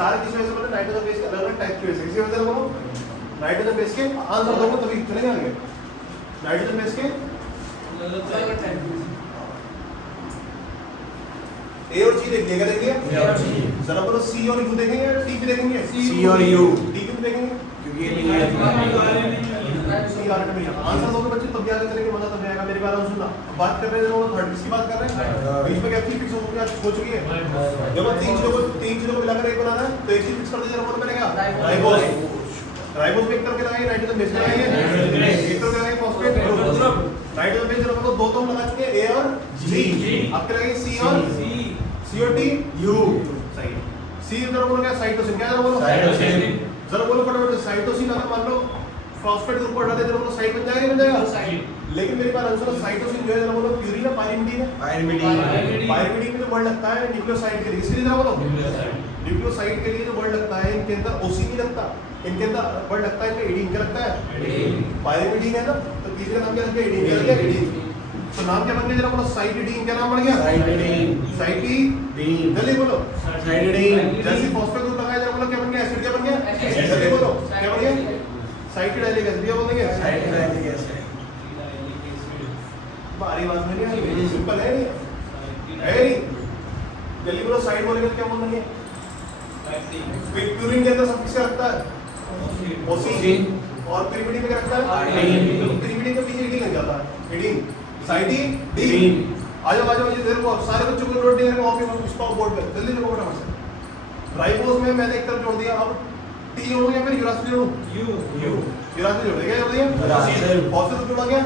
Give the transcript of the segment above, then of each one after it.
चार किस वजह से बोले नाइट्रोजन बेस के अलग अलग टाइप की वजह से, इसी वजह से बोलो नाइट्रोजन बेस के आंसर दोगे तभी चलेंगे आगे। नाइट्रोजन बेस के अलग टाइप ए और जी देख लिया देंगे जरा बोलो सी और यू देखेंगे या टी भी देखेंगे? सी और यू टी क्यों देखेंगे? क्योंकि ये नहीं है सी आर का नहीं आंसर दोगे बच्चे तब याद करेंगे, मजा तब आएगा। मेरी बात हम सुनना, बात कर रहे हैं लोग थर्ड किसकी बात कर रहे हैं? बीच में क्या चीज फिक्स हो चुकी है? जब तीन चीजों को मिलाकर एक बनाना है तो एक चीज फिक्स कर दीजिए, कौन बनेगा? राइबोस। राइबोस में एक तरफ लगाइए नाइट्रोजन बेस लगाइए, एक तरफ लगाइए फॉस्फेट ग्रुप। नाइट्रोजन बेस जब हम दो तो लगा चुके हैं ए और जी, अब क्या लगाइए सी और टी यू। सही। सी जरा बोलो क्या? साइटोसिन। क्या जरा बोलो? साइटोसिन। जरा बोलो फटाफट, साइटोसिन अगर मान लो फॉस्फेट ग्रुप को हटा दे जरा बोलो साइट बन जाएगा? बन जाएगा। लेकिन मेरी बात सुनो, साइटोसिन जो है जरा बोलो प्यूरिन या पायरिमिडीन है? पायरिमिडीन में जो वर्ड लगता है न्यूक्लियोसाइड के लिए, इसके लिए जरा बोलो न्यूक्लियोसाइड के लिए जो वर्ड लगता है इनके अंदर ओसी नहीं लगता, इनके अंदर वर्ड लगता है एडीन। क्या लगता है? पायरिमिडीन है ना, तो तीसरे नाम क्या लगता है? एडीन। क्या लग गया? एडीन। तो नाम क्या बन गया जरा बोलो? साइटिडीन। क्या नाम बन गया? साइटिडीन। जल्दी बोलो साइटिडीन। जैसे फॉस्फेट ग्रुप लगाया जरा बोलो क्या बन गया? एसिड। क्या बन गया? जल्दी बोलो क्या बन गया? Cytidylic acid. क्या बोलेंगे? Cytidylic acid. भारी बात नहीं है, सिंपल है नहीं जल्दी बोलो साइड बोलेंगे क्या बोलेंगे? प्यूरिन के अंदर सफिक्स क्या रखता है? ओसी। और पिरिमिडीन में क्या रखता है? पिरिमिडीन के पीछे एडीन लग जाता है, एडीन। साइटिडीन। आ जाओ ये देखो सारे बच्चों को नोट नहीं करेंगे, कॉपी में इसको बोर्ड पे जल्दी लिखो फटाफट से। राइबोस में मैंने एक तरफ जोड़ दिया, अब टी जोड़ूं या फिर यूरासिल जोड़ूं? यूरासिल जोड़ दिया। जोड़ दिया फॉस्फेट जोड़ा गया?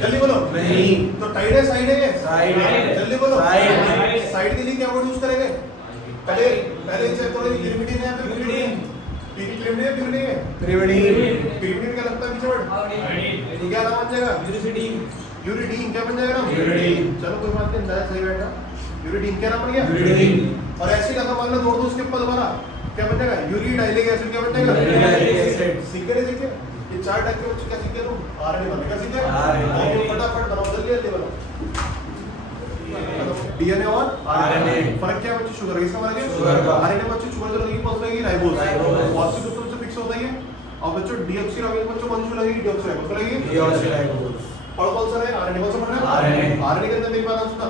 जल्दी बोलो नहीं। तो टाइड है साइड है? साइड है। जल्दी बोलो साइड के लिए क्या वर्ड यूज करेंगे? पहले चेक करो कि पिरिमिडीन है या फिर पिरिमिडीन? पिरिमिडीन है पिरिमिडीन क्या लगता है पीछे वर्ड? तो क्या नाम बन जाएगा? यूरिडीन। क्या बन जाएगा नाम? यूरिडीन। चलो कोई बात नहीं, अंदाजा सही बैठा। यूरिडीन क्या नाम बन गया? यूरिडीन। और ऐसे लगा मान लो जोड़ दो उसके ऊपर दोबारा क्या बन जाएगा? यूरिडाइलिक एसिड। क्या बन जाएगा? यूरिडाइलिक एसिड। सीख गए सीखे? ये चार टाइप के बच्चे क्या सीखे तुम? आरएनए बनाने का सीखे? आरएनए। फटाफट बनाओ जल्दी बनाओ। डीएनए और आरएनए फर्क क्या है बच्चे? शुगर इसका फर्क है शुगर का। आरएनए बच्चे शुगर जो लगेगी कौन सी लगेगी? राइबोस। फॉस्फेट ग्रुप से फिक्स होता है और बच्चों डीऑक्सीराइबोस बच्चों कौन सी लगेगी? डीऑक्सीराइबोस लगेगी। डीऑक्सीराइबोस। और कौन सा है? आरएनए। कौन सा पढ़ना है? आरएनए। आरएनए के अंदर मेरी बात सुनना,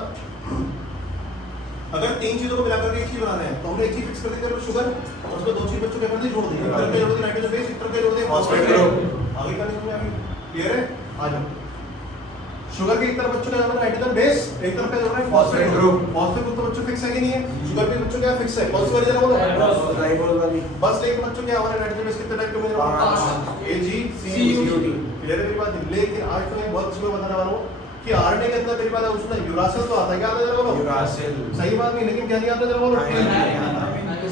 अगर तीन चीजों को मिलाकर एक चीज बनाना है तो हमने एक चीज फिक्स कर दी थी शुगर, और उसमें दो चीज बच्चों क्या कर दी? जोड़ दी। एक तरफ पे जोड़ दी नाइट्रोजन बेस, एक तरफ पे जोड़ दी फॉस्फेट ग्रुप। आगे का नहीं समझ आ गई? क्लियर है? आ जाओ। शुगर के एक तरफ बच्चों का जोड़ नाइट्रोजन बेस, एक तरफ पे जोड़ रहे हैं फॉस्फेट ग्रुप। फॉस्फेट ग्रुप तो बच्चों फिक्स है कि नहीं है? शुगर पे बच्चों क्या फिक्स है? कौन सी वाली जरा बोलो? राइबोस वाली। बस एक बच्चों क्या हमारे नाइट्रोजन बेस कितने टाइप के होंगे? 5 AG CUT। क्लियर है मेरी बात? लेकिन आज तो मैं बहुत चीजें बताने वाला हूं कि आरएनए के अंदर मेरी बात है उसमें यूरासिल तो आता है। क्या आता है जरा बोलो? यूरासिल। सही बात नहीं, लेकिन क्या नहीं आता जरा बोलो?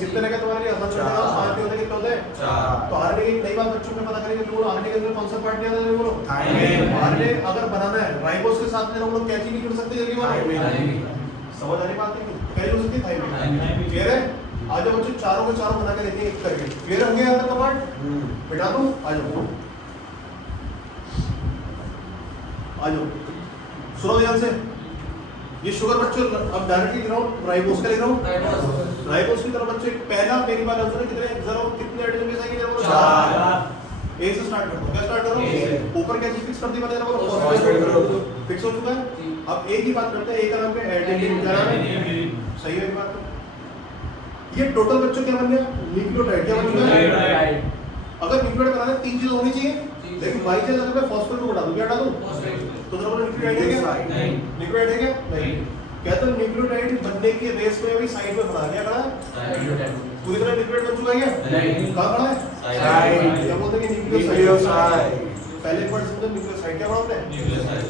कितने लगे तुम्हारे लिए? आसान चलता है। 5 के होते कितने होते हैं? 4। तो आरएनए की नई बात बच्चों में पता करेंगे बोलो आरएनए के अंदर कौन सा पार्ट नहीं आता जरा बोलो? थाइमिन। आरएनए अगर बनाना है राइबोस के साथ में हम लोग क्या चीज नहीं जुड़ सकते जल्दी बोलो? समझ आ रही बात है? क्या जुड़ सकती है? थाइमिन। क्लियर है? आज जब बच्चों चारों के चारों बना के देखेंगे एक करके क्लियर हो गया यहां तक का पार्ट? बिठा दूं? आ जाओ सुनो ध्यान से। ये शुगर बच्चों अब डायरेक्टली लिख रहा हूं, राइबोस का लिख रहा हूं। राइबोस की तरफ बच्चों पहला मेरी बात सुनो कितने जरा कितने एटम बेस आएंगे जरा 4। ए से स्टार्ट करता हूं। क्या स्टार्ट करो? ऊपर क्या चीज फिक्स कर दी मैंने जरा बोलो? फॉस्फेट ग्रुप फिक्स हो चुका है। अब ए की बात करते हैं। ए का नाम क्या है? एडेनिन। क्या नाम है? सही है बात। ये टोटल बच्चों क्या बन गया? न्यूक्लियोटाइड। क्या बन गया? अगर न्यूक्लियोटाइड बनाना तीन चीजें होनी चाहिए, लेकिन बाई चांस अगर मैं फॉस्फेट को हटा दूं, क्या हटा दूं? तो जरा बोलो न्यूक्लियोटाइड है क्या? नहीं। न्यूक्लियोटाइड है क्या? नहीं। क्या तो न्यूक्लियोटाइड बनने की रेस में अभी साइड में बना दिया खड़ा है? पूरी तरह न्यूक्लियोटाइड बन चुका है क्या? नहीं। कहां खड़ा है? साइड। क्या बोलते हैं? न्यूक्लियोसाइड। पहले वर्ड समझो न्यूक्लियोसाइड क्या बोलते हैं?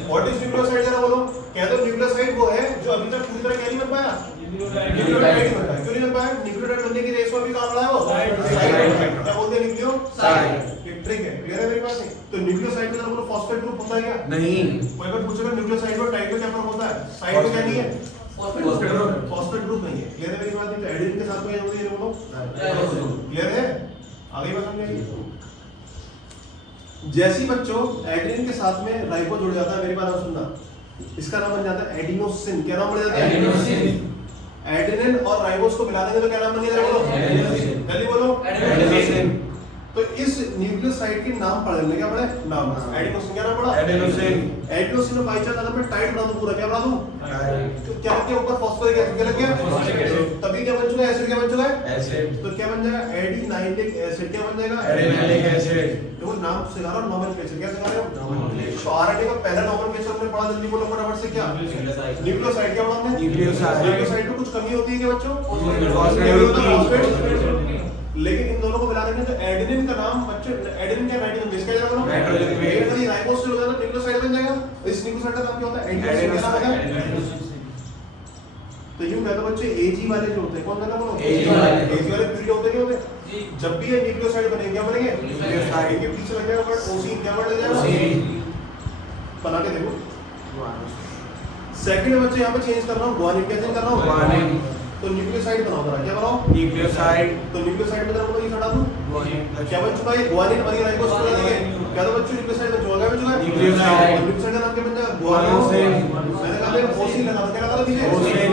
व्हाट इज न्यूक्लियोसाइड जरा बोलो? क्या तो न्यूक्लियोसाइड वो है जो अभी तक पूरी तरह क्या नहीं बन पाया? न्यूक्लियोटाइड बन पाया। क्यों नहीं बन पाया? न्यूक्लियोटाइड बनने की रेस में भी कहां खड़ा है वो? साइड। क्या बोलते हैं? न्यूक्लियोसाइड। ये ट्रिक है। क्लियर है मेरी बात? नहीं तो न्यूक्लियोसाइड में जरा बोलो फॉस्फेट ग्रुप होता है क्या? नहीं। कोई बार पूछेगा न्यूक्लियोसाइड और टाइड में क्या फर्क होता है? साइड में क्या नहीं है? फॉस्फेट ग्रुप नहीं है। क्लियर है मेरी बात? नहीं तो एडेनिन के साथ में क्या जोड़िए बोलो? क्लियर है? आगे बात समझिए। जैसी बच्चों एडेनिन के साथ में राइबो जुड़ जाता है मेरी बात सुनना, इसका नाम बन जाता है एडिनोसिन। क्या नाम बन जाता है? एडेनिन। एडेनिन और राइबोस को मिला देंगे तो क्या नाम बन जाएगा? तो इस न्यूक्लियोसाइड के नाम पढ़ लेंगे, क्या पढ़े? नाम। एडिनोसिन क्या नाम पढ़ा? एडिनोसिन। एडिनोसिन में बाई चांस अगर मैं टाइट बना दूं पूरा, क्या बना दूं? तो क्या के ऊपर फॉस्फोरिक एसिड क्या लग गया? तभी क्या बन चुका है? एसिड क्या बन चुका है? एसिड। तो क्या बन जाएगा? Adenylic acid. क्या बन जाएगा? Adenylic acid. देखो नाम सिखा रहा हूं, नॉमेनक्लेचर क्या सिखा रहे हो? तो आरएनए का पहला नॉमेनक्लेचर हमने पढ़ा, जल्दी बोलो फटाफट से, क्या? न्यूक्लियोसाइड। क्या पढ़ा हमने? न्यूक्लियोसाइड। न्यूक्लियोसाइड में कुछ कमी होती है क्या बच्चों? फॉस्फेट। लेकिन इन दोनों को मिला देंगे तो एडेनिन का नाम बच्चों, एडेनिन क्या नाइट्रोजन बेस क्या जाएगा? Nitrogen base. ये कभी राइबोस से हो जाता है न्यूक्लियोसाइड बन जाएगा। इस न्यूक्लियोसाइड का नाम क्या होता है? एडिनोसिन। क्या नाम होता है? तो यूं कहते बच्चे एजी वाले जो होते हैं, कौन कहता बोलो? एजी वाले। एजी वाले प्यूरी होते नहीं होते? जब भी ये न्यूक्लियोसाइड बनेंगे क्या बनेंगे? न्यूक्लियोसाइड। के पीछे लग जाएगा वर्ड ओसिन। क्या वर्ड लग जाएगा? बना के देखो। सेकंड बच्चे यहाँ पे चेंज कर रहा हूँ, ग्वानिन। क्या चेंज कर रहा हूँ? ग्वानिन। तो न्यूक्लियोसाइड बनाओ जरा, क्या बनाओ? न्यूक्लियोसाइड। तो न्यूक्लियोसाइड में जरा बोलो ये हटा दूं। क्या बन चुका है? ग्वानिन बनी राइबोस को लगे। क्या तो बच्चों न्यूक्लियोसाइड बन चुका है? बन चुका है न्यूक्लियोसाइड। न्यूक्लियोसाइड का नाम क्या बन जाएगा? ग्वानिन। मैंने कहा था ओसिन लगा, क्या लगा था पीछे? ओसिन।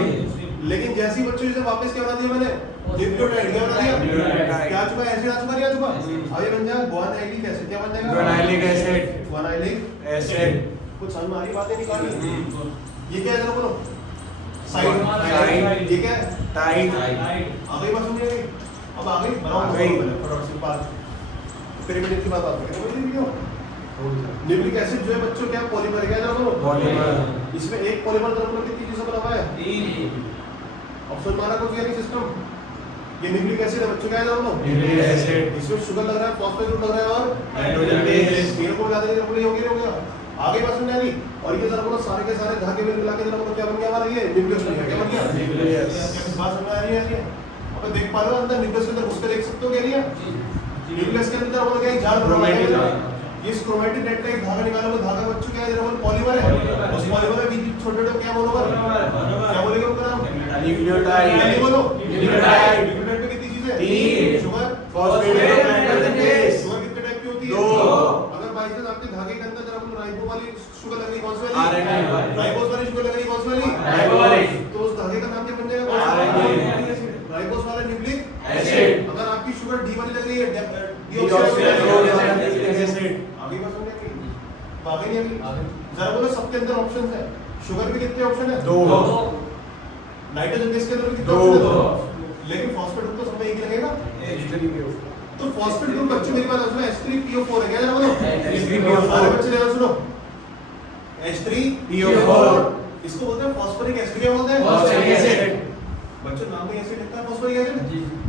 लेकिन जैसी बच्चों इसे वापस क्या बना दिया मैंने? न्यूक्लियोटाइड। क्या बना दिया? न्यूक्लियोटाइड। क्या आ चुका है? एसिड आ चुका है, नहीं आ चुका? अब ये बन जाएगा ग्वानाइलिक एसिड। क्या बन जाएगा? ग्वानाइलिक एसिड। ग्वानाइलिक एसिड। कुछ समझ में आ रही बातें निकाली? ये क्या है जरा बोलो? साइड। साइड। ये क्या है? टाइट। आ गई बात समझ में? अब आ गई, बनाओ आ गई। फटाफट से बात। पिरामिड की बात करें वो वीडियो। न्यूक्लिक एसिड जो है बच्चों क्या पॉलीमर है? क्या जरा बोलो? पॉलीमर। इसमें एक पॉलीमर जरा बोलो कितनी चीजों से बना हुआ है? 3। ऑप्शन मारा कुछ यानी सिस्टम। ये न्यूक्लिक एसिड है बच्चों, क्या है जरा बोलो? Nucleic acid. इसमें शुगर लग रहा है, फॉस्फेट ग्रुप लग रहा है और नाइट्रोजन बेस। तेल को मिला देंगे, बोले हो गया। आगे बात समझ आ रही? और ये जरा बोलो सारे के सारे धागे में मिला के जरा बोलो क्या बन गया हमारा? ये न्यूक्लियस बन गया। क्या बन गया? न्यूक्लियस। बात समझ आ रही है? अब देख पा रहे हो अंदर न्यूक्लियस के अंदर घुस के देख सकते हो क्या? नहीं न्यूक्लियस के अंदर जरा बोलो क्या एक जाल बना है? ये क्रोमैटिन नेट का एक धागा निकालो, वो धागा बच्चों क्या है? जरा बोलो पॉलीमर है। उस पॉलीमर में बीच छोटे-छोटे क्या बोलोगे? क्या बोलेंगे उनका नाम? न्यूक्लियोटाइड। नहीं बोलो। न्यूक्लियोटाइड। न्यूक्लियोटाइड में कितनी चीजें? 3। Sugar, phosphate, nitrogen base. Sugar कितने टाइप की होती है? 2। अगर बाई चांस आपके धागे के अंदर जरा बोलो राइबो वाली शुगर लग रही, कौन सी वाली? आरएनए। राइबोस वाली शुगर लग रही, कौन सी वाली? राइबो वाली। तो उस धागे का नाम क्या बन जाएगा? आरएनए। राइबोस वाला न्यूक्लिक एसिड। अगर आपकी शुगर डी वाली लग रही है, डीऑक्सीराइबोन्यूक्लिक एसिड। आगे बात समझ आएगी? आगे नहीं आएगी? जरा बोलो सबके अंदर ऑप्शन है। शुगर में कितने ऑप्शन है? 2। नाइट्रोजन बेस के अंदर भी कितने 2। ऑप्शन है? लेकिन फॉस्फेट ग्रुप तो सब में एक ही लगेगा। तो फॉस्फेट ग्रुप बच्चों मेरी बात सुनो, H3PO4 है क्या? जरा बोलो H3PO4। सारे बच्चे ध्यान सुनो, H3PO4 इसको बोलते हैं फॉस्फोरिक एसिड। क्या बोलते हैं? Phosphoric acid. बच्चों नाम में एसिड लिखता है फॉस्फोरिक एसिड।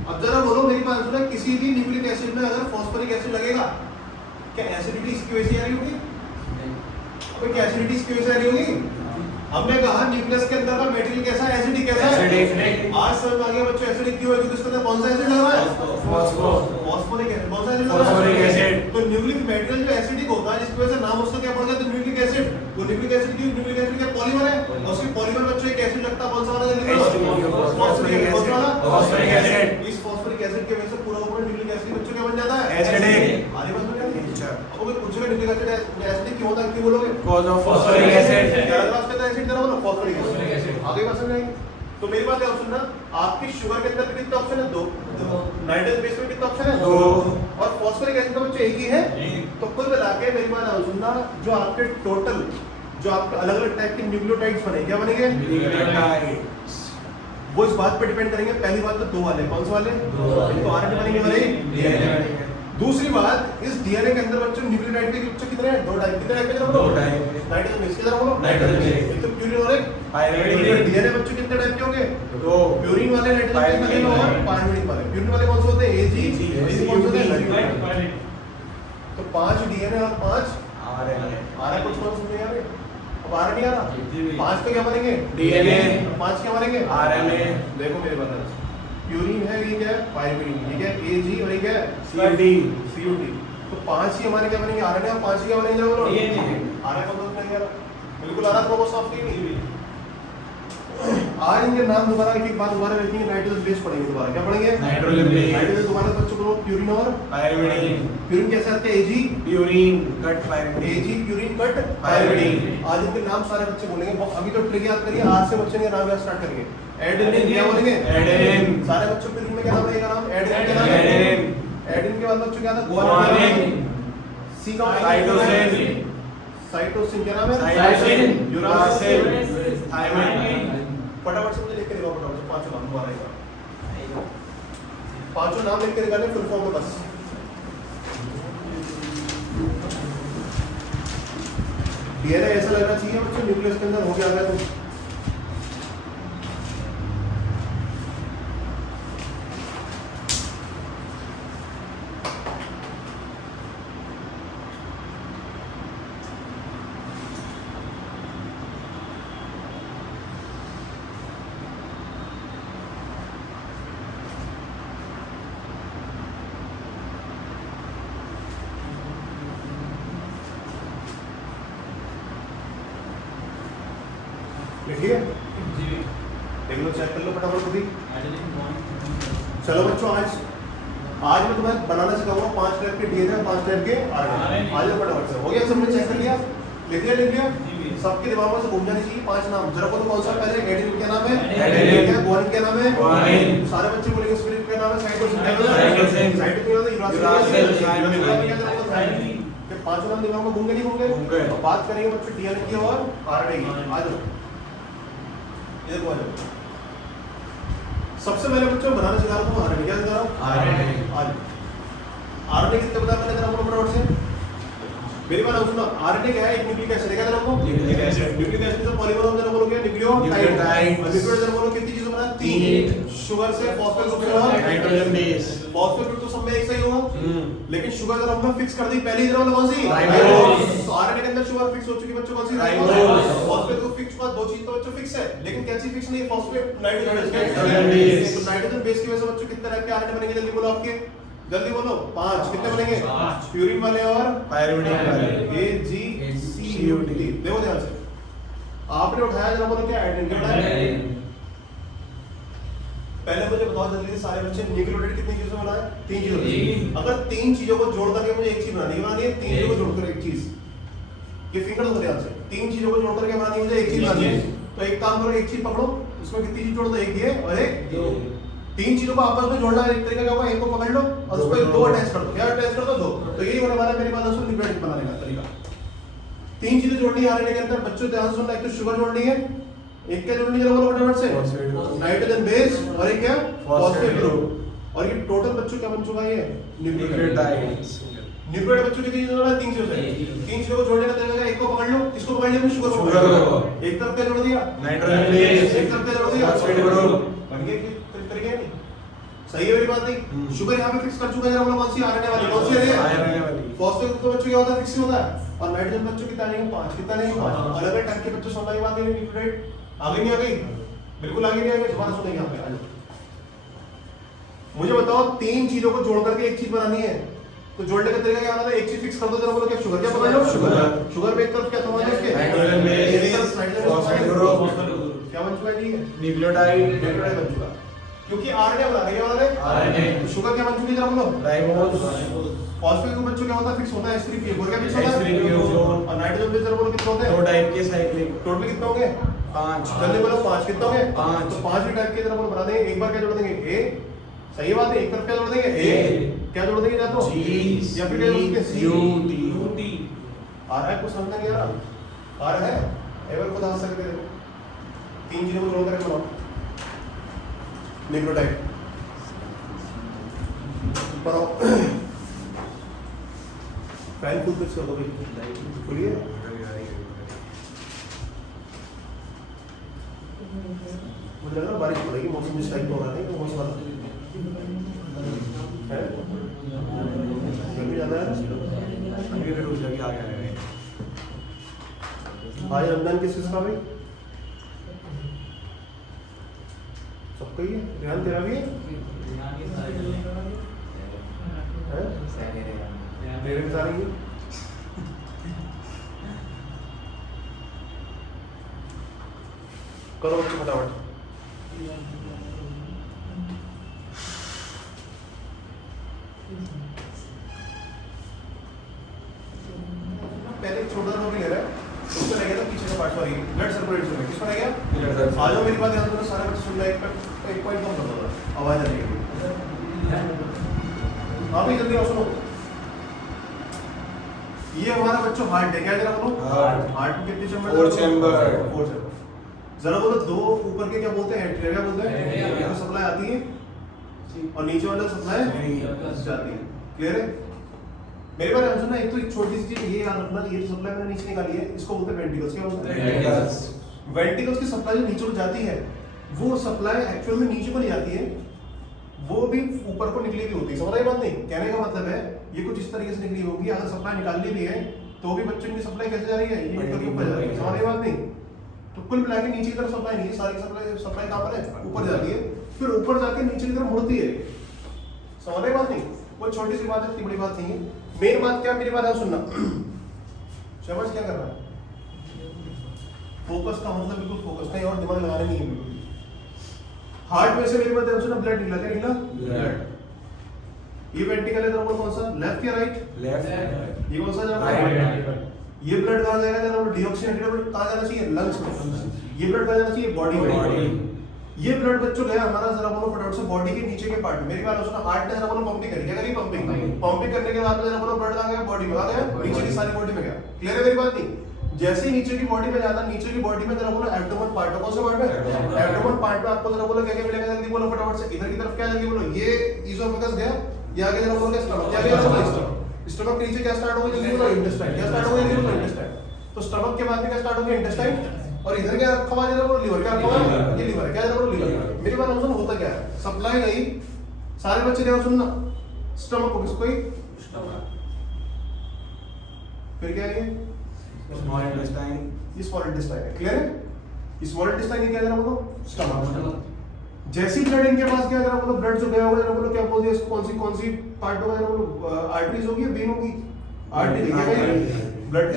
अब जरा बोलो मेरी बात सुनो, किसी भी न्यूक्लिक एसिड में अगर फॉस्फोरिक एसिड लगेगा, क्या एसिडिटी इसकी वजह से आ रही होगी? अबे क्या एसिडिटी इसकी वजह से आ रही होगी? हमने कहा न्यूक्लियस के अंदर का मटेरियल कैसा है? एसिडिक कैसा है? एसिडिक। आज समझ में आ गया बच्चों एसिडिक क्यों है? क्योंकि उसके अंदर कौन सा एसिड लगा हुआ है? Phosphoric acid. कौन सा एसिड लगा हुआ है? Phosphoric acid. तो न्यूक्लिक मटेरियल जो एसिडिक होता है जिसकी वजह से नाम उसका क्या पड़ गया? तो न्यूक्लिक एसिड। तो न्यूक्लिक एसिड की न्यूक्लिक एसिड क्या पॉलीमर है? और उसके पॉलीमर बच्चों एक एसिड लगता है, कौन सा वाला? Phosphoric acid. इस फॉस्फोरिक एसिड की वजह से पूरा ऊपर न्यूक्लिक एसिड बच्चों क्या बन जाता है? एसिडिक। आगे बात समझ आती है? अब कोई पूछेगा न्यूक्लिक एसिड एसिडिक क्यों होता है, क्यों बोलोगे? Cause of phosphoric acid. क्या क्लास का एसिड जरा बोलो फॉस्फोरिक एसिड। आगे बात समझ आएगी? तो मेरी बात है ऑप्शन ना, आपकी शुगर के अंदर भी कितने ऑप्शन है? 2। नाइट्रोजन बेस में कितने ऑप्शन है? 2। और फॉस्फोरिक एसिड का बच्चे एक ही है। तो कुल मिला के मेरी बात है सुनना, जो आपके टोटल जो आपके अलग-अलग टाइप के न्यूक्लियोटाइड्स बने, क्या बनेंगे? न्यूक्लियोटाइड। वो इस बात पे डिपेंड करेंगे, पहली बात तो 2 वाले, कौन से वाले? 2 वाले। तो आरएनए बनेंगे वाले डीएनए। दूसरी बात, इस डीएनए के अंदर बच्चों न्यूक्लियोटाइड के बच्चे कितने हैं? 2 टाइप। कितने टाइप के? जरा बोलो। 2 टाइप। नाइट्रोजन बेस के जरा बोलो। Nitrogen base. एक तो प्यूरिन और एक पायरिमिडिन। डीएनए बच्चों कितने टाइप के होंगे? 2। प्यूरिन वाले नाइट्रोजन बेस वाले और पायरिमिडिन वाले। प्यूरिन वाले कौन से होते हैं? एजी। एजी कौन से होते हैं? तो 5 डीएनए और 5 आरएनए। आ रहा कुछ कौन सुन यार? अब आ रहा नहीं आ रहा? 5 तो क्या बनेंगे? डीएनए। 5 क्या बनेंगे? आरएनए। देखो मेरे बता, प्यूरिन है, ये क्या है? पायरिमिडिन। ठीक है, एजी और ये क्या है? सीयूटी। सीयूटी। तो 5 ही हमारे क्या बनेंगे? आरएनए। और 5 क्या बनेंगे? बोलो डीएनए। आरएनए कौन सा बनेगा? बिल्कुल आ रहा क्रोमोसोम की नहीं। आज इनके नाम दोबारा एक बात दोबारा लिखेंगे, नाइट्रोजन बेस पढ़ेंगे दोबारा। क्या पढ़ेंगे? Nitrogen base. नाइट्रोजन दोबारा बच्चों को प्यूरिन और पायरिमिडिन। प्यूरिन कैसे आते हैं? एजी प्यूरिन कट पायरिमिडिन। एजी प्यूरिन कट पायरिमिडिन। आज इनके नाम सारे बच्चे बोलेंगे। अभी तो ट्रिक याद करिए, आज से बच्चे के नाम याद स्टार्ट करेंगे। एडेनिन क्या बोलेंगे? एडेनिन। सारे बच्चों प्यूरिन में क्या नाम रहेगा? नाम एडेनिन। क्या नाम? एडेनिन। एडेनिन के बाद बच्चों क्या था? Guanine. सी का Cytosine. साइटोसिन क्या नाम है? Cytosine. यूरासिल. Uracil. Thymine. फटाफट से मुझे लिख के दिखाओ, फटाफट से पांचों नाम दोबारा एक बार। पांचों नाम लिख के निकाले फुल फॉर्म में बस। डीएनए ऐसा लगना चाहिए बच्चों न्यूक्लियस के अंदर हो गया है तो ठीक है, देख लो, चेक कर लो फटाफट खुद ही। चलो बच्चों, आज मैं तुम्हें बनाना सिखाऊंगा 5 टाइप के डीएनए, 5 टाइप के आरएनए। आज फटाफट से हो गया, सबने चेक कर लिया, लिख लिया। सबके दिमाग में से घूम जानी चाहिए 5 नाम। जरा बोलो कौन सा पहले? एडेनिन क्या नाम है? एडेनिन। गुआनिन क्या नाम है? गुआनिन। सारे बच्चे बोलेंगे स्पिरिट क्या नाम है? साइटोसिन क्या नाम है? साइटोसिन। साइटोसिन क्या नाम है? यूरासिल। यूरासिल। ये 5 नाम दिमाग में घूम गए, नहीं घूम घूम गए। गए? अब बात करेंगे बच्चों डीएनए की और आरएनए की। आ जाओ, इधर को आ जाओ। सबसे पहले बच्चों बनाना सिखा रहा हूं आरएनए। क्या सिखा रहा हूं? आरएनए। आज आरएनए कितने पता मैंने जरा बोलो फटाफट से। मेरी बात सुनो, आरएनए क्या है? एक न्यूक्लिक एसिड है। क्या नाम है? Nucleic acid. न्यूक्लिक एसिड से पॉलीमर हम जरा बोलोगे न्यूक्लियोटाइड। न्यूक्लियोटाइड। और न्यूक्लियोटाइड जरा बोलो कितनी चीजों बना? 3। शुगर से फॉस्फेट ग्रुप से और नाइट्रोजन बेस। फॉस्फेट ग्रुप तो सब में एक सही होगा, लेकिन शुगर जरा हमने फिक्स कर दी पहली जरा बोलो कौन सी? राइबोस। तो आरएनए के अंदर शुगर फिक्स हो चुकी बच्चों, कौन सी? राइबोस। फॉस्फेट ग्रुप फिक्स हुआ, दो चीज तो बच्चों फिक्स है, लेकिन क्या चीज फिक्स नहीं है? Phosphate nitrogen nitrogen base. तो नाइट्रोजन बेस की वजह से बच्चों कितने टाइप के आरएनए बनेंगे? जल्दी बोलो, आपके जल्दी बोलो। 5 कितने बनेंगे? 5 प्यूरिन वाले और पायरिमिडिन वाले। ए जी सी यू टी। देखो ध्यान से, आपने उठाया जरा बोलो क्या? एडेनिन। क्या उठाया? पहले मुझे बताओ जल्दी से सारे बच्चे, न्यूक्लियोटाइड कितनी चीजों से बना है? 3 चीजों से। अगर 3 चीजों को जोड़ करके मुझे एक चीज बनानी है, 3 चीजों को जोड़कर एक चीज, ये फिंगर दो ध्यान से, 3 चीजों को जोड़ करके बनानी है मुझे एक चीज बनानी है। तो एक काम करो, एक चीज पकड़ो, उसमें कितनी चीज जोड़ दो? एक ये और एक 3 चीजों को आपस में जोड़ना है। एक तरीका क्या होगा? एक को पकड़ लो और उस पर 2 अटैच कर दो। क्या अटैच कर दो? 2। तो यही होने वाला है मेरे पास न्यूक्लियोटाइड बनाने का तरीका। 3 चीजें जोड़नी है आरएनए के अंदर बच्चों, ध्यान सुनना। एक तो शुगर जोड़नी है, एक क्या जोड़नी है जरा बोलो फटाफट से? नाइट्रोजन बेस, और एक क्या? Phosphate group. और ये टोटल बच्चों क्या बन चुका है? ये न्यूक्लियोटाइड। न्यूक्लियोटाइड बच्चों कितनी चीजें जोड़ना है? 3 चीजों से। 3 चीजों को जोड़ने का तरीका एक को पकड़ लो, किसको पकड़ लिया? शुगर को पकड़ लो। एक तरफ क्या जोड़ दिया? Nitrogen base. एक तरफ क्या जोड़ दिया? Phosphate group. बन गया कि तरीका नहीं सही है? मेरी बात नहीं। शुगर यहाँ पे फिक्स कर चुका है, जरा बोलो कौन सी? आरएनए वाली। कौन सी है? आरएनए वाली। फॉस्फेट ग्रुप तो बच्चों क्या होता है? फिक्स ही होता है। और नाइट्रोजन बच्चों कितना नहीं? 5। कितना नहीं? 5। अलग अलग टाइप के बच्चों समझ में आती है न्यूक्लियोटाइड। आ गई नहीं आ गई? बिल्कुल आगे नहीं आगे, दोबारा सुनेंगे यहाँ पे। मुझे बताओ 3 चीजों को जोड़ करके एक चीज बनानी है, तो जोड़ने का तरीका क्या होता है? एक चीज फिक्स कर दो, जरा बोलो क्या? शुगर। क्या पकड़ लो? शुगर पे एक तरफ क्या समझ इसके? Nitrogen base, phosphate group. क्या बन चुका है जी? न्यूक्लियोटाइड। न्यूक्लियोटाइड बन चुका, क्योंकि आरएनए बना रहे हैं। आरएनए। शुगर क्या बन चुकी है जरा बोलो? राइबोस। फॉस्फेट ग्रुप बच्चों क्या होता है? फिक्स होता है H3PO। क्या फिक्स होता है? H3PO। और नाइट्रोजन बेस जरा बोलो कितने होते हैं? 2 टाइप के साइक्लिक। टोटल कितने होंगे? 5। जल्दी बोलो 5 कितने होंगे? 5। तो 5 भी टाइप के जरा बोलो बना देंगे। एक बार क्या जोड़ देंगे? ए। सही बात है, एक तरफ क्या जोड़ देंगे? ए। क्या जोड़ देंगे? या तो जी या फिर क्या जोड़ देंगे? सी। U T. आ रहा है कुछ समझ नहीं आ रहा? आ रहा है? एवर खुद हंस सकते देखो, 3 चीजों को जोड़ करके बनाओ न्यूक्लियोटाइड। बनाओ। फैन फुल फिक्स कर दो भाई, खुलिए। मुझे लग रहा है बारिश पड़ेगी, मौसम जिस टाइप का हो रहा है, मौसम वाला है। गर्मी ज्यादा है। आज रमजान किसका भाई? सबका ही है। ध्यान तेरा भी है? मेरे भी सारे ही। करो फटाफट। पहले छोटा सा भी ले रहा है, उसको रह गया था पीछे का पार्ट, सॉरी ब्लड सर्कुलेशन में। किसको रह गया? आ जाओ मेरी बात ध्यान दो, सारे बच्चे सुन रहे हैं। एक पॉइंट कम कर दो, आवाज आ रही है। हाँ भाई जल्दी आओ सुनो। ये हमारा बच्चों हार्ट है, क्या जरा बोलो? हार्ट में कितने चैम्बर? 4 चैम्बर। 4 चैम्बर। जरा बोलो दो ऊपर के क्या बोलते हैं? एट्रिया क्या बोलते हैं? एट्रिया। तो सप्लाई आती है और नीचे वाला सप्लाई जाती है। क्लियर है? मेरे बारे में सुनना, एक तो एक छोटी सी चीज ये याद रखना, ये जो सप्लाई मैंने नीचे निकाली है इसको बोलते हैं वेंट्रिकल्स। क्या बोलते हैं? वेंट्रिकल्स। वेंट्रिकल्स की सप्लाई जो नीचे को जाती है वो सप्लाई एक्चुअल में नीचे को नहीं जाती है, वो भी ऊपर को निकली हुई होती है। समझ रहे बात नहीं? कहने का मतलब है ये कुछ इस तरीके से निकली होगी, अगर सप्लाई निकालनी भी है तो भी बच्चों की सप्लाई कैसे जा रही है? ये ऊपर के ऊपर जा रही है। समझ रहे बात नहीं? तो कुल मिला के नीचे की तरफ सप्लाई नहीं है, सारी सप्लाई कहाँ पर है? ऊपर जाती है, फिर ऊपर जाके नीचे की तरफ मुड़ती है। समझ रहे बात नहीं? वो छोटी सी बात है, इतनी बड़ी बात नहीं है। मेन बात क्या, मेरी बात है सुनना। शबाश, क्या कर रहा है? फोकस का मतलब बिल्कुल फोकस, कहीं और दिमाग लगाना नहीं है। हार्ट में से मेरी बात है सुनना, ब्लड निकला, क्या निकला? ब्लड। ये वेंट्रिकल है तो कौन सा? लेफ्ट या राइट? लेफ्ट। ये कौन सा जा रहा है? राइट। ये ब्लड कहाँ जाएगा? जरा डीऑक्सीनेटेड ब्लड कहाँ जाना चाहिए? लंग्स में। ये ब्लड कहाँ जाना चाहिए? बॉडी में। ये ब्लड बच्चों गया हमारा, जरा बोलो फटाफट से, बॉडी के नीचे के पार्ट में। मेरी बात सुनो, हार्ट ने जरा बोलो पंपिंग करी, क्या करी? पंपिंग करने के बाद में जरा बोलो ब्लड कहाँ गया? बॉडी में। कहाँ गया? नीचे की सारी बॉडी में गया। क्लियर है मेरी बात नहीं? जैसे ही नीचे की बॉडी में जाता, नीचे की बॉडी में जरा बोलो एब्डोमेन पार्ट, कौन सा पार्ट है? एब्डोमेन पार्ट में आपको जरा बोलो क्या क्या मिलेगा? जल्दी बोलो फटाफट से। इधर की तरफ क्या? जल्दी बोलो। ये इज़ोफेगस गया, ये आगे जरा बोलो क्या? स्टमक। क्या गया? स्टमक। स्टमक के नीचे क्या स्टार्ट होगा? जल्दी बोलो इंटेस्टाइन। क्या स्टार्ट होगा? जल्दी बोलो इंटेस्टाइन। तो स्टमक के बाद में क्या स्टार्ट होगा? इंटेस्टाइन। और इधर क्या रखा हुआ है? जरा बोलो लीवर। क्या रखा हुआ है? ये लीवर है। क्या जरा बोलो? लीवर। मेरी बात सुनो, होता क्या है? सप्लाई गई, सारे बच्चे देखो सुनना, स्टमक को किसको? फिर क्या है? Small intestine. ये स्मॉल इंटेस्टाइन है। क्लियर है? ये स्मॉल इंटेस्टाइन क्या जरा बोलो? स्टमक। जैसी ब्लड इनके पास क्या जरा बोलो, ब्लड जो गया होगा जरा बोलो क्या बोल दिया इसको? कौन सी पार्ट होगा जरा बोलो? आर्टरीज होगी या वेन होगी? आर्टरी। ब्लड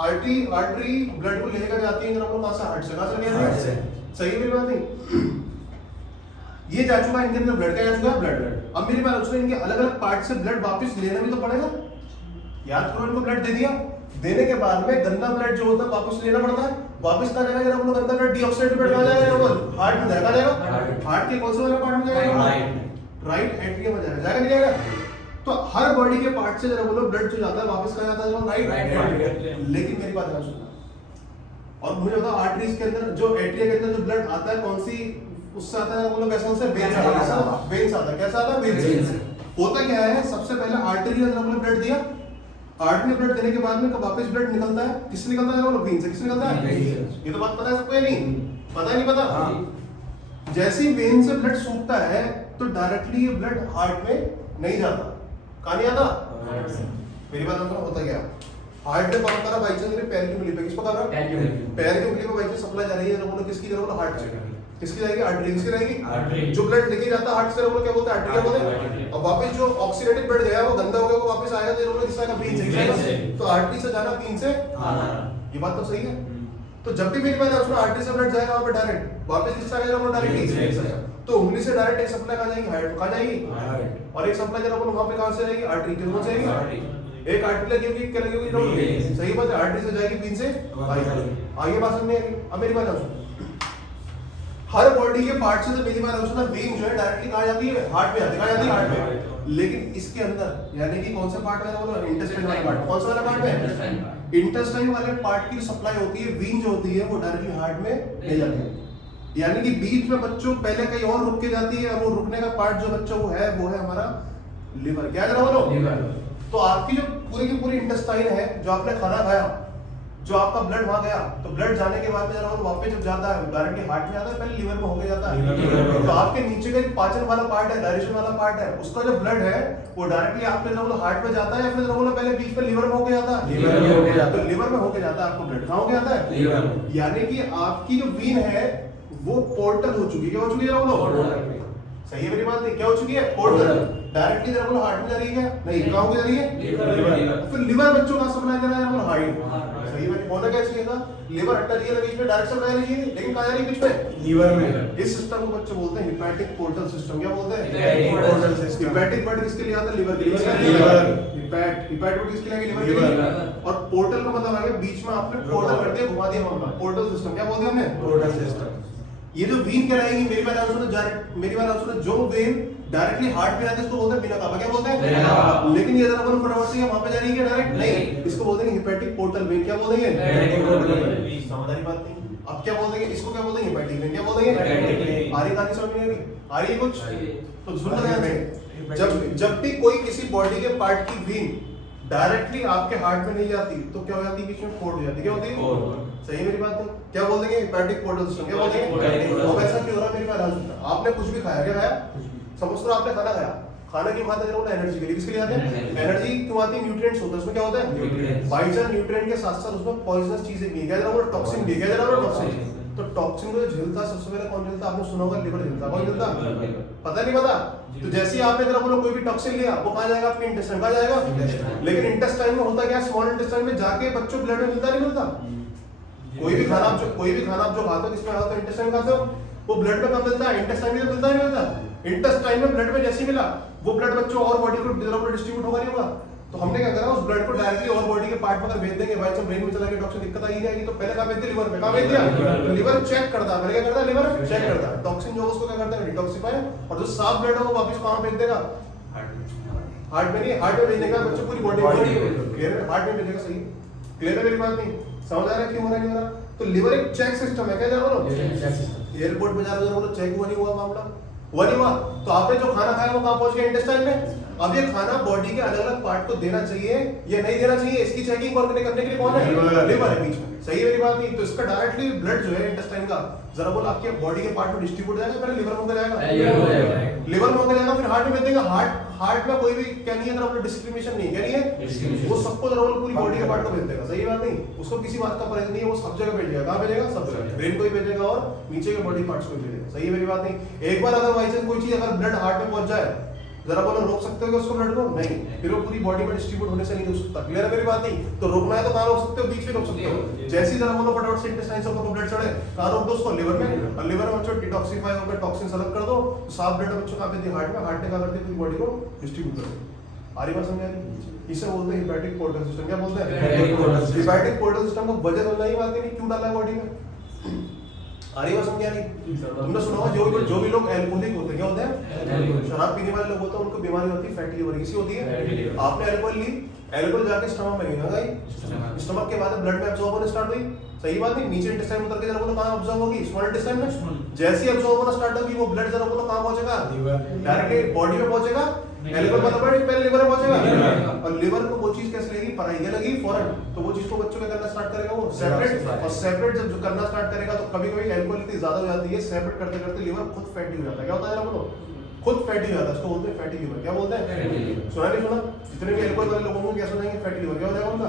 आर्टरी ब्लड को लेकर जाती है जरा बोलो कहां से? हार्ट से। कहां से लेकर जाती है? सही है मेरी बात नहीं? ये जा चुका इनके अंदर, ब्लड का जा चुका है ब्लड। अब मेरी बात सुनो, इनके अलग अलग पार्ट से ब्लड वापस लेना भी तो पड़ेगा। याद करो, इनको ब्लड दे दिया, देने के बाद में गंदा ब्लड जो होता है वापस लेना पड़ता है। वापस कहाँ जाएगा जरा बोलो? गंदा ब्लड डीऑक्सीनेटेड ब्लड कहाँ जाएगा जरा बोलो? हार्ट में जाएगा। हार्ट के कौन से वाले पार्ट में जाएगा? राइट एट्रियम में जाएगा। जाएगा नहीं जाएगा? तो हर बॉडी के पार्ट से जरा बोलो ब्लड जो जाता है वापस कहाँ जाता है? राइट। लेकिन मेरी बात ध्यान सुनना, और मुझे बताओ आर्टरीज के अंदर जो एट्रिया के अंदर जो ब्लड आता है कौन सी उससे आता है? बोलो कैसे से? वेन से आता है। वेन से आता है। कैसा आता है? वेन से। होता क्या है, सबसे पहले आर्टरी ने जरा बोलो ब्लड दिया, आर्ट में ब्लड देने के बाद में वापस ब्लड निकलता है, किससे निकलता है? बोलो वेन से। किससे निकलता है? ये तो बात पता है सबको या नहीं? पता नहीं पता? जैसे ही वेन से ब्लड सूखता है तो डायरेक्टली ये ब्लड हार्ट में नहीं जाता। कहाँ नहीं आता? मेरी बात सुनो, होता क्या? हार्ट में पंप करा बाई चांस मेरे पैर की उंगली पे, किस पर कर रहा है? पैर की उंगली पे बाई चांस सप्लाई जा रही है, बोलो किसकी? जरा बोलो हार्ट से। किसकी जाएगी? आर्टरी। किसकी रहेगी? जो ब्लड लेके जाता है हार्ट से, बोलो क्या बोलते हैं? आर्टरी बोलते हैं। और वापस जो ऑक्सीडेटेड ब्लड गया वो गंदा हो गया, वो वापस आएगा जरा बोलो किसका? वेन से। तो आर्टरी से जाना, वेन से आना। ये बात तो सही है। तो जब भी मेरी बात है उसमें आर्टरी से ब्लड जाएगा वहां पे डायरेक्ट, वापस किससे आएगा? बोलो डायरेक्ट। तो उंगली से डायरेक्ट एक सप्लाई कहाँ जाएगी? हार्ट। कहाँ जाएगी? और एक सप्लाई जरा बोलो वहां पे कहाँ से जाएगी? आर्टरी के कौन से जाएगी? एक आर्टरी लगी होगी, क्या लगी होगी? सही बात है, आर्टरी से जाएगी, वेन से आगे। बात समझ में आई? अब मेरी बात सुनो, हर बॉडी के पार्ट से तो मेरी बात सुनो, वेन जो है डायरेक्टली कहाँ जाती है? हार्ट में जाती है। कहाँ जाती है? हार्ट में। लेकिन इसके अंदर यानी कि कौन सा पार्ट है? बोलो इंटेस्टाइन वाला पार्ट। कौन सा वाला पार्ट है? इंटेस्टाइन वाले पार्ट की सप्लाई होती है, वेन जो होती है वो डायरेक्टली हार्ट में ले जाती है। यानी कि बीच में बच्चों पहले कहीं और रुक के जाती है, और वो रुकने का पार्ट जो बच्चों वो है हमारा लिवर। क्या जरा बोलो? लीवर। तो आपकी जो पूरी की पूरी इंटेस्टाइन है, जो आपने खाना खाया, जो आपका ब्लड वहां गया, तो ब्लड जाने के बाद में जरा बोलो वापस जब जाता है डायरेक्टली हार्ट में जाता है, पहले लिवर में होके जाता है। तो आपके नीचे का पाचन वाला पार्ट है, डाइजेशन वाला पार्ट है, उसका जो ब्लड है वो डायरेक्टली आपके जरा बोलो हार्ट में जाता है, या फिर जरा बोलो पहले बीच में लिवर में होके जाता है? लिवर में होके जाता है। तो लिवर में होके जाता है आपको ब्लड। कहाँ होके जाता है? लिवर में। यानी कि आपकी जो वेन है वो पोर्टल हो चुकी है। क्या हो चुकी है जरा बोलो? सही है मेरी बात नहीं? क्या हो चुकी है? पोर्टल। डायरेक्टली जरा बोलो हार्ट में जा रही है? नहीं। कहाँ होके जा रही है? फिर लिवर बच्चों का सप्लाई दे रहा है बोलो हार्ट। सही है, होना क्या चाहिए था? लिवर हटा दिया बीच में, डायरेक्ट सप्लाई नहीं चाहिए, लेकिन कहाँ जा रही है? बीच में, लिवर में। इस सिस्टम को बच्चे बोलते हैं हिपैटिक पोर्टल सिस्टम। क्या बोलते हैं? Portal system. हिपैटिक ब्लड किसके लिए आता है? लिवर के लिए। लिवर। हिपैटिक किसके लिए? लिवर के लिए। और पोर्टल का मतलब आ गया बीच में आपने पोर्टल कर दिया, घुमा दिया मामला। Portal system. क्या बोल दिया हमने? Portal system. ये जो वेन कहलाएगी, मेरी बात सुनो, जो वेन डायरेक्टली हार्ट में आते हैं इसको बोलते हैं बिना काबा, क्या बोलते हैं बिना काबा। लेकिन ये जरा बोलो फटाफट से वहां पे जा रही है डायरेक्ट नहीं, इसको बोल देंगे हेपेटिक पोर्टल वेन, क्या बोल देंगे हेपेटिक पोर्टल वेन। समझदारी बात नहीं। अब क्या बोल देंगे इसको, क्या बोल देंगे हेपेटिक वेन, क्या बोल देंगे हेपेटिक। आ रही कहानी समझ में आ रही, आ रही है कुछ तो सुन ध्यान से। हेपेटिक। जब भी कोई किसी बॉडी के पार्ट की वेन डायरेक्टली आपके हार्ट में नहीं जाती तो क्या हो जाती है, बीच में फोड़ हो जाती है, क्या होती है, सही है मेरी बात नहीं, क्या बोल देंगे हेपेटिक पोर्टल सिस्टम, क्या बोल देंगे। अब ऐसा क्यों हो रहा है मेरी बात ध्यान सुनना, आपने कुछ भी खाया, क्या खाया, समझ लो आपने खाना खाया, खाना क्यों खाते हैं, एनर्जी के लिए, किसके लिए खाते हैं, एनर्जी क्यों आती है, न्यूट्रिएंट्स होते हैं उसमें, क्या होता है बाई चांस न्यूट्रिएंट के साथ साथ उसमें पॉइजनस चीजें भी क्या जरा वो टॉक्सिन भी, क्या जरा वो टॉक्सिन, तो टॉक्सिन को जो झेलता सबसे पहले कौन झेलता, आपने सुना होगा लिवर झेलता, कौन झेलता, पता नहीं पता, तो जैसे ही आपने जरा बोलो कोई भी टॉक्सिन लिया वो कहाँ जाएगा, आपके इंटेस्टाइन, कहाँ जाएगा, लेकिन इंटेस्टाइन में होता क्या, स्मॉल इंटेस्टाइन में जाके बच्चों ब्लड में मिलता नहीं मिलता, कोई भी खाना आप जो खाते हो किसमें आता है, इंटेस्टाइन खाते हो, वो ब्लड में कब मिलता है, इंटेस्टाइन में मिलता नहीं मिलता, इंटेस्टाइन में ब्लड में जैसे मिला वो ब्लड बच्चों और बॉडी को डिस्ट्रीब्यूट होगा नहीं होगा, तो हमने क्या करा उस ब्लड को डायरेक्टली और बॉडी के पार्ट में अगर भेज देंगे, भाई ब्रेन में चला गया टॉक्सिन दिक्कत आई जाएगी, तो पहले कहाँ भेजते, लिवर में, कहाँ भेज दिया, तो लिवर चेक करता है, पहले क्या करता है, लिवर चेक करता है, टॉक्सिन जो उसको क्या करता है, डिटॉक्सिफाई, और जो साफ ब्लड है वो वापस कहाँ भेज देगा, हार्ट में नहीं, हार्ट में भेजने का बच्चों पूरी बॉडी में, क्लियर है, हार्ट में भेजेगा, सही क्लियर है मेरी बात नहीं, समझ आ रहा है क्यों हो रहा है, नहीं हो रहा, तो लिवर एक चेक सिस्टम है, क्या जानो एयरपोर्ट पे जा रहे हो चेक हुआ नहीं हुआ मामला, हुआ नहीं हुआ, तो आपने जो खाना खाया वो कहाँ पहुंच गया, इंटेस्टाइन में, अब ये खाना बॉडी के अलग अलग पार्ट को देना चाहिए या नहीं देना चाहिए, इसकी चेकिंग करने के लिए कौन है, लिवर है बीच में, सही है मेरी बात नहीं, तो इसका डायरेक्टली ब्लड जो है इंटेस्टाइन का जरा बोल आपके बॉडी के पार्ट में डिस्ट्रीब्यूट जाएगा, पहले लिवर में होकर जाएगा, लिवर में होकर जाएगा, फिर हार्ट में भेज देगा, हार्ट में कोई भी क्या नहीं है, जरा डिस्क्रिमिनेशन नहीं, क्या नहीं है, वो सबको जरा पूरी बॉडी के पार्ट को भेज देगा, सही बात नहीं, उसको किसी बात का परहेज नहीं है, वो सब जगह भेजेगा, कहाँ भेजेगा, सब जगह, ब्रेन को ही भेजेगा और नीचे के बॉडी पार्ट्स को भी भेजेगा, सही है मेरी बात नहीं, एक बार अगर बाई चांस कोई चीज अगर ब्लड हार्ट में पहुंच जाए, जरा बोलो रोक सकते हो उसको ब्लड को, नहीं, फिर वो पूरी बॉडी में डिस्ट्रीब्यूट होने से नहीं रोक सकता, क्लियर है मेरी बात नहीं, तो रोकना है तो कहाँ रोक सकते हो, बीच में रोक सकते हो, जैसे ही जरा बोलो फटाफट से इंटेस्टाइन से ऊपर ब्लड चढ़े, कहाँ रोक दो उसको, लिवर में, और लिवर में बच्चों डिटॉक्सिफाई होकर टॉक्सिन अलग कर दो, तो साफ ब्लड बच्चों का भेज हार्ट में, हार्ट ने क्या करती है पूरी बॉडी को डिस्ट्रीब्यूट कर दो, आ रही बात समझ आ रही, इसे बोलते हैं हेपेटिक पोर्टल सिस्टम, क्या बोलते हैं हेपेटिक पोर्टल सिस्टम को वजह होना ही बात नहीं, क्यों डाला है बॉडी में, आ रही बात समझ आ रही, तुमने सुना होगा जो भी लोग एल्कोहलिक होते हैं, क्या होते हैं, शराब पीने वाले लोग होते हैं, उनको बीमारी होती है फैटी लिवर, किसी होती है, आपने अल्कोहल ली, अल्कोहल जाके स्टमक में गई, स्टमक के बाद ब्लड में एब्जॉर्ब होने स्टार्ट हुई, सही बात नहीं, नीचे इंटेस्टाइन उतर के जरा बोलो कहां एब्जॉर्ब होगी, स्मॉल इंटेस्टाइन में, जैसे ही एब्जॉर्ब होना स्टार्ट होगी वो ब्लड जरा बोलो कहां पहुंचेगा, डायरेक्टली बॉडी में पहुंचेगा, एल्कोहल मतलब पहले लिवर में पहुंचेगा, और लिवर को वो चीज कैसे लगेगी, पराइया लगी फौरन, तो वो चीज को बच्चों क्या करना स्टार्ट करेगा, वो सेपरेट, और सेपरेट जब जो करना स्टार्ट करेगा तो कभी कभी एल्कोहल इतनी ज्यादा हो जाती है, सेपरेट करते करते लिवर खुद फैटी हो जाता है, क्या होता है जरा बोलो, खुद फैटी हो जाता है, इसको बोलते हैं फैटी लिवर, क्या बोलते हैं, सुना नहीं सुना, जितने भी एल्कोहल वाले लोगों को क्या सुनाएंगे, फैटी लिवर, क्या हो जाएगा उनका,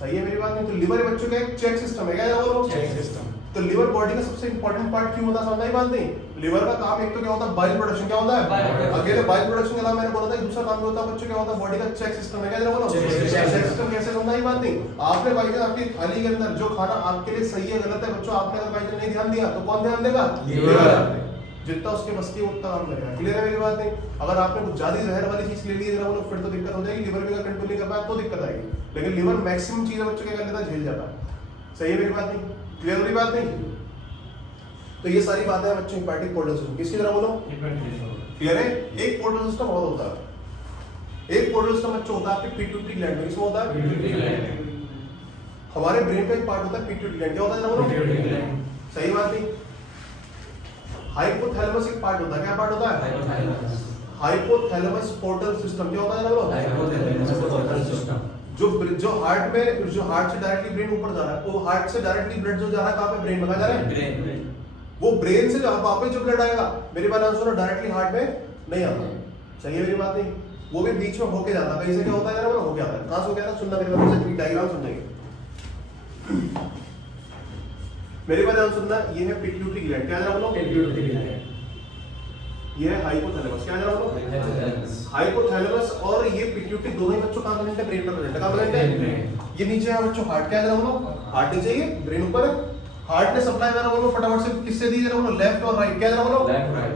सही है मेरी बात नहीं, तो लिवर बच्चों का एक चेक सिस्टम है, क्या जरा बोलो, चेक सिस्टम, तो लिवर बॉडी का सबसे इंपॉर्टेंट पार्ट क्यों होता है, समझ बात नहीं, लिवर का काम एक तो क्या होता है, बाइल प्रोडक्शन, क्या होता है, अकेले बाइल प्रोडक्शन के अलावा मैंने बोला था दूसरा काम भी होता है बच्चों, क्या होता है, बॉडी का चेक सिस्टम है, क्या जरा बोलो, चेक सिस्टम कैसे समझा ही बात नहीं, आपने भाई आपकी थाली के अंदर जो खाना आपके लिए सही है गलत है बच्चों, आपने अगर भाई नहीं ध्यान दिया तो कौन ध्यान देगा, लिवर, जितना उसके बस की उतना काम करेगा, क्लियर है मेरी बात नहीं, अगर आपने कुछ ज्यादा जहर वाली चीज ले ली जरा बोलो फिर तो दिक्कत हो जाएगी, लिवर भी अगर कंट्रोल नहीं कर पाया तो दिक्कत आएगी, लेकिन लिवर मैक्सिमम चीजें बच्चों क्या कर लेता है, झेल जाता है, सही है मेरी बात नहीं, क्लियर मेरी बात नहीं, तो ये सारी बातें हैं बच्चों हेपेटिक पोर्टल सिस्टम, किसकी तरह बोलो, क्लियर है, एक पोर्टल सिस्टम और होता है, एक पोर्टल सिस्टम बच्चों होता है आपके पिट्यूटरी ग्लैंड में, इसमें होता है, हमारे ब्रेन का एक पार्ट होता है पिट्यूटरी ग्लैंड, क्या होता है जरा बोलो, सही बात नहीं, हाइपोथैलेमस एक पार्ट होता है, क्या पार्ट होता है, हाइपोथैलेमस पोर्टल सिस्टम, क्या होता है जरा बोलो, जो हार्ट में, जो हार्ट से डायरेक्टली ब्रेन ऊपर जा रहा है, वो हार्ट से डायरेक्टली ब्लड जो जा रहा है कहां पे, ब्रेन में, कहां जा रहा है, वो ब्रेन से वापस जो ब्लड आएगा, मेरी बात आंसर डायरेक्टली हार्ट में नहीं आता, सही है मेरी बात नहीं, वो भी बीच में होके जाता है, कहीं से क्या होता है जरा बोलो, हो गया है, कहां से हो गया था, सुनना मेरी बात से डायग्राम समझेंगे, मेरी बात सुनना, ये है पिट्यूटरी ग्लैंड, क्या जरा बोलो, पिट्यूटरी ग्लैंड, ये है हाइपोथैलेमस, क्या जरा बोलो, हाइपोथैलेमस और ये पिट्यूटरी दोनों ही बच्चों कहां प्रेजेंट है, ब्रेन में प्रेजेंट है, कहां प्रेजेंट है, ये नीचे है बच्चों हार्ट, क्या जरा बोलो, हार्ट नीचे है, ब्रेन ऊपर है, हार्ट ने सप्लाई जरा बोलो फटाफट से किससे दी जरा बोलो, लेफ्ट और राइट, क्या जरा बोलो,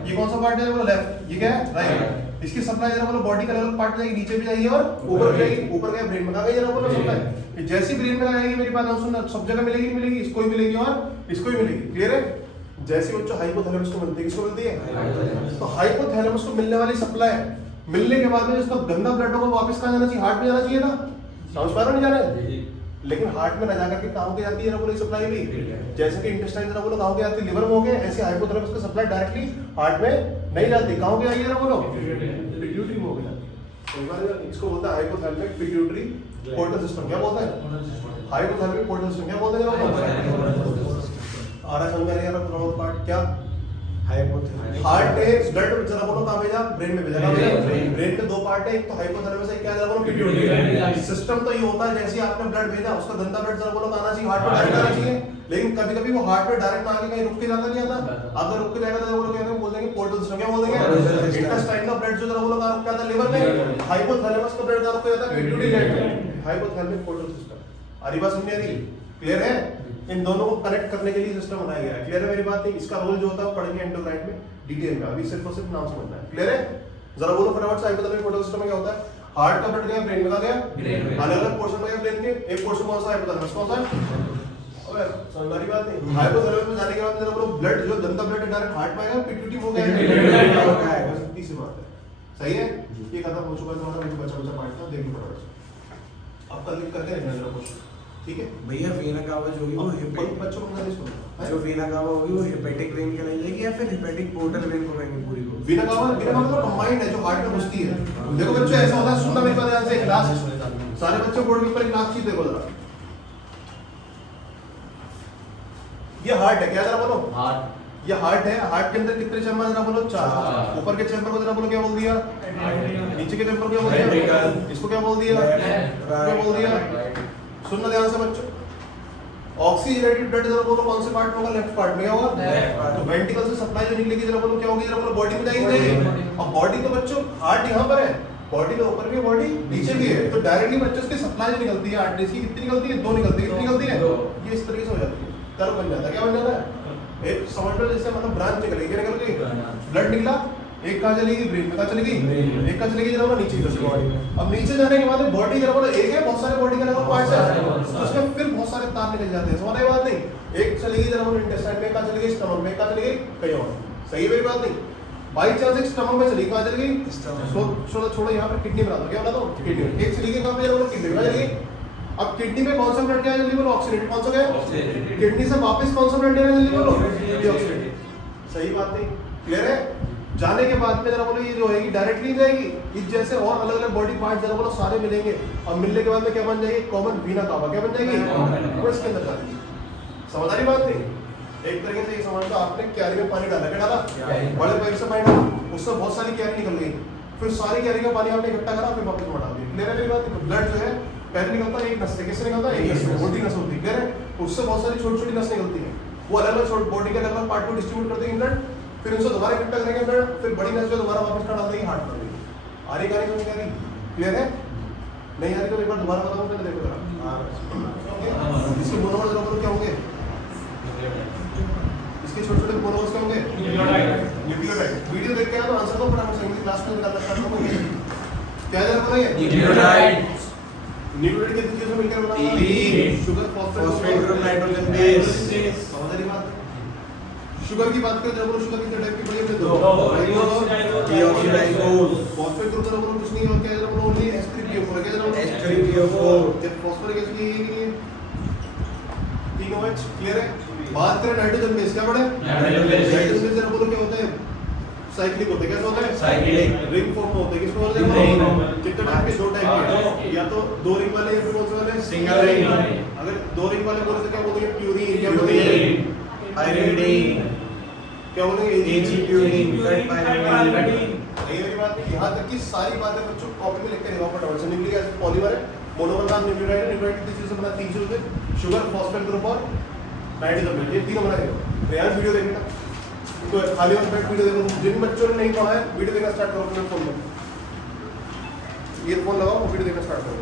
ये कौन सा पार्ट है जरा बोलो, लेफ्ट, ये क्या है, राइट, इसकी सप्लाई जरा बोलो बॉडी का अलग पार्ट जाएगी, नीचे भी जाएगी और ऊपर भी जाएगी, ऊपर गया ब्रेन में, कहां गई जरा बोलो सप्लाई, जैसी ब्रेन में आएगी मेरी बात सुनना, सब जगह मिलेगी, इसको ही मिलेगी और इसको ही मिलेगी, क्लियर है, जैसे बच्चों हाइपोथैलेमस को मिलती है, किसको मिलती है? तो हाइपोथैलेमस को मिलने वाली सप्लाई मिलने के बाद में जिसका गंदा ब्लड होगा वापस कहाँ जाना चाहिए? हार्ट में जाना चाहिए ना? समझ पा रहे हो नहीं जाना है? लेकिन हार्ट में ना जाकर के कहाँ को जाती है बोलो सप्लाई भी? जैसे कि इंटेस्टाइन जरा बोलो कहाँ को जाती है? लिवर में हो गया, ऐसे हाइपोथैलेमस की सप्लाई डायरेक्टली हार्ट में नहीं जाती, कहाँ को जाती है ना बोलो? पिट्यूटरी में हो गया। इसको बोलता है हाइपोथैलेमिक पिट्यूटरी पोर्टल सिस्टम। क्या बोलता है? Hypothalamic portal system. क्या बोलते हैं? आरा समझ में यार प्रमोद पार्ट क्या? हार्ट ने ब्लड जरा बोलो कहाँ भेजा? ब्रेन में भेजा। ब्रेन में दो पार्ट है, एक तो हाइपोथैलेमस है, क्या जरा बोलो? पिट्यूटरी। सिस्टम तो ये होता है जैसे आपने ब्लड भेजा उसका गंदा ब्लड जरा बोलो आना चाहिए, हार्ट में डायरेक्ट आना चाहिए। लेकिन कभी-कभी वो हार्ट में डायरेक्ट ना आके कहीं रुक के जाता नहीं आता। अगर रुक के जाएगा तो बोलो क्या बोल देंगे? Portal system. क्या बोल देंगे? इंटेस्टाइन का ब्लड जो जरा बोलो कहाँ रुक जाता है? लिवर में। हाइपोथैलेमस का ब्लड कहाँ रुक जाता है? पिट्यूटरी ग्लैंड में। Hypothalamic portal system. अरे बात समझ आ रही? क्लियर है? इन दोनों को कनेक्ट करने के लिए सिस्टम बनाया गया है। क्लियर है मेरी बात? नहीं, इसका रोल जो होता है पढ़ेंगे एंडोक्राइन में डिटेल में, अभी सिर्फ और सिर्फ नाम समझना है। क्लियर है? जरा बोलो फटाफट से हाइपोथैलेमिक पोर्टल सिस्टम में क्या होता है? हार्ट का ब्लड गया ब्रेन में का गया, अलग-अलग पोर्शन में गया ब्रेन के। एक पोर्शन कौन सा? हाइपोथैलेमस। कौन सा? अबे समझ बात नहीं। हाइपोथैलेमस में जाने के बाद जरा बोलो ब्लड जो गंदा ब्लड डायरेक्ट हार्ट में आएगा, पिट्यूटरी हो गया है। बस इतनी सी बात है। सही है? ये खत्म हो चुका है तुम्हारा बच्चा पार्ट था, देख लो फटाफट से। अब कल करके रखना जरा क्वेश्चन, ठीक है भैया? वेना कावा जो होगी वो बच्चों को नहीं सुनो। जो वेना कावा होगी वो हेपेटिक वेन कहलाएगी या फिर हेपेटिक पोर्टल वेन को कहेंगे पूरी को? बिना कावा तो कंबाइंड है जो हार्ट में घुसती है। देखो बच्चों ऐसा होता है, सुनना मेरी बात ध्यान से। लास्ट सारे बच्चे बोर्ड के ऊपर एक लास्ट चीज देखो जरा। ये हार्ट है, क्या जरा बोलो? हार्ट। ये हार्ट है। हार्ट के अंदर कितने चैम्बर जरा बोलो? 4। ऊपर के चैम्बर को जरा बोलो क्या बोल दिया? नीचे के चैम्बर को क्या बोल दिया? इसको क्या बोल दिया? क्या बोल दिया? सुनना ध्यान से बच्चों। ऑक्सीजनेटेड ब्लड जरा बोलो कौन से पार्ट में होगा? लेफ्ट पार्ट में। क्या होगा? तो वेंट्रिकल से सप्लाई जो निकलेगी जरा बोलो क्या होगी? जरा बोलो बॉडी में जाएगी। अब बॉडी तो बच्चों हार्ट यहाँ पर है, बॉडी के ऊपर भी है, बॉडी नीचे भी है। तो डायरेक्टली बच्चों उसकी सप्लाई जो निकलती है आर्टरीज की कितनी निकलती है? 2 निकलती है। कितनी निकलती है? ये इस तरीके से हो जाती है, कर्व बन जाता है। क्या बन जाता है? एक समझ लो जैसे मतलब ब्रांच निकलेगी, क्या निकलेगी? ब्लड निकला, एक कहाँ चलेगी? ब्रेन में। कहाँ चलेगी? एक कहाँ चलेगी जरा नीचे की तरफ। अब नीचे जाने के बाद बॉडी जरा बोलो एक है, बहुत सारे बॉडी के अलग पार्ट्स है, तो उसमें फिर बहुत सारे तार निकल जाते हैं। समझ रहे बात नहीं? एक चलेगी जरा बोलो इंटेस्टाइन में, कहाँ चलेगी? स्टमक में। कहाँ चलेगी? कहीं और। सही है मेरी बात नहीं? बाई चांस एक स्टमक में चली, कहाँ चलेगी? छोड़ो यहाँ पर किडनी बना दो। क्या बना दो? किडनी। एक चलेगी कहाँ पे जरा बोलो? किडनी में चलेगी। अब किडनी में कौन सा ब्लड गया जल्दी बोलो? ऑक्सीडेटेड। कौन सा गया? किडनी से वापस कौन सा ब्लड गया जल्दी बोलो? डीऑक्सीडेटेड। सही बात नहीं? क्लियर है? जाने के बाद में जरा बोलो ये जो होगी डायरेक्टली जाएगी, इस जैसे और अलग अलग बॉडी पार्ट जरा बोलो सारे मिलेंगे और मिलने के बाद में क्या बन जाएगी? कॉमन वीना कावा। क्या बन जाएगी? वो इसके अंदर जाएगी। समझ आ रही बात नहीं? एक तरीके से ये समझ लो आपने क्यारी में पानी डाला, क्या डाला? बड़े पाइप से पानी डाला, उससे बहुत सारी क्यारी निकल गई, फिर सारी क्यारी का पानी आपने इकट्ठा करा, फिर वापस में डाल दिया। क्लियर है मेरी बात? ब्लड जो है पहले निकलता है एक नस से, किससे निकलता है? एक नस से, मोटी नस होती है। क्लियर है? उससे बहुत सारी छोटी छोटी नस निकलती है, वो अलग अलग बॉडी के अलग अलग पार्ट को डिस्ट्रीब्यूट करते हैं ब्लड, फिर उनसे दोबारा इकट्ठा करेंगे ब्लड, फिर बड़ी नस जो दोबारा वापस डाल देंगे हार्ट में। आ रही गाड़ी समझ आ रही? क्लियर है? नहीं आ रही तो एक बार दोबारा बताऊं, पहले देखो जरा। इसके मोनोमर जरा बोलो क्या होंगे? इसके छोटे छोटे मोनोमर्स क्या होंगे? न्यूक्लियोटाइड। वीडियो देख के आए तो आंसर दो फटाफट से, इंग्लिश क्लास में निकालना स्टार्ट करोगे। क्या जरा बोलेंगे? न्यूक्लियोटाइड। न्यूक्लियोटाइड कितनी चीजों में मिलकर बना है? Sugar, phosphate group, nitrogen base. समझ रही बात? शुगर की बात करें जरा बोलो शुगर कितने टाइप की पड़ी है? 2। डीऑक्सीराइबोज। फॉस्फेट ग्रुप जरा बोलो कुछ नहीं और क्या जरा बोलो ओनली H3PO4 है। क्या जरा बोलो? H3PO4। ये फॉस्फोरिक एसिड की तीनों H। क्लियर है? बात करें नाइट्रोजन बेस, क्या पड़े? नाइट्रोजन बेस जरा बोलो क्या होता है? साइक्लिक होता है। कैसा होता है? साइक्लिक। रिंग फॉर्म में होता है। किसको बोलते हैं? कितने टाइप के? 2 टाइप के, या तो 2 रिंग वाले या फिर कौन से वाले? Single ring. अगर 2 रिंग वाले बोले तो क्या बोलेंगे? प्यूरिन। क्या बोलेंगे? पाइरिडीन। क्या बोलेंगे? एजी प्यूरिन, पाइरिडीन। ये मेरी बात है, यहाँ तक की सारी बातें बच्चों कॉपी में लिख के लिखा फटाफट से। न्यूक्लिक एसिड पॉलीमर है, मोनोमर नाम न्यूक्लियोटाइड है। न्यूक्लियोटाइड कितनी चीजों से बना? 3 चीजों से, शुगर, फॉस्फेट ग्रुप और नाइट्रोजन बेस। ये तीनों बनाएंगे। रियाज वीडियो देखना तो खाली और बैठ वीडियो देखो। जिन बच्चों ने नहीं पढ़ा है वीडियो देखना स्टार्ट करो अपने फोन में, ईयरफोन लगाओ, वीडियो देखना स्टार्ट करो।